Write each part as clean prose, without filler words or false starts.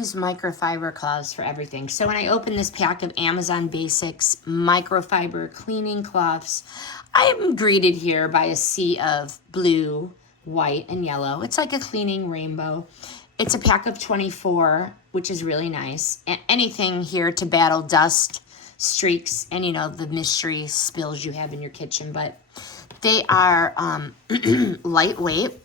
use microfiber cloths for everything. So when I open this pack of Amazon Basics microfiber cleaning cloths, I am greeted here by a sea of blue, white, and yellow. It's like a cleaning rainbow. It's a pack of 24, which is really nice. Anything here to battle dust, streaks, and the mystery spills you have in your kitchen. But they are lightweight,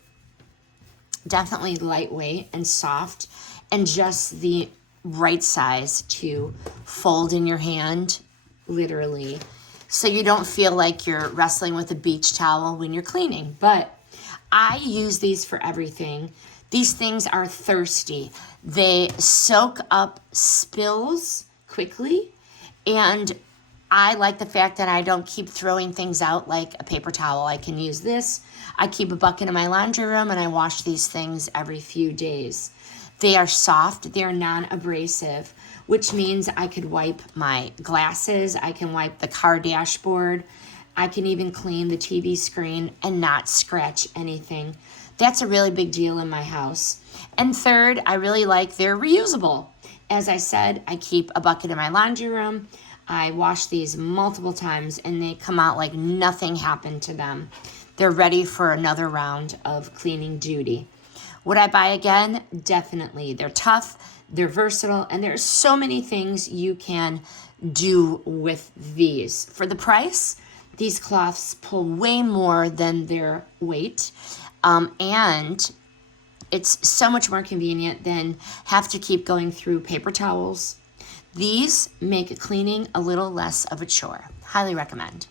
definitely lightweight and soft, and just the right size to fold in your hand, literally. So you don't feel like you're wrestling with a beach towel when you're cleaning. But I use these for everything. These things are thirsty. They soak up spills quickly, and I like the fact that I don't keep throwing things out like a paper towel. I can use this. I keep a bucket in my laundry room, and I wash these things every few days. They are soft. They are non-abrasive, which means I could wipe my glasses. I can wipe the car dashboard. I can even clean the TV screen and not scratch anything. That's a really big deal in my house. And third, I really like they're reusable. As I said, I keep a bucket in my laundry room. I wash these multiple times, and they come out like nothing happened to them. They're ready for another round of cleaning duty. Would I buy again? Definitely. They're tough, they're versatile, and there's so many things you can do with these. For the price, these cloths pull way more than their weight, and it's so much more convenient than have to keep going through paper towels. These make cleaning a little less of a chore. Highly recommend.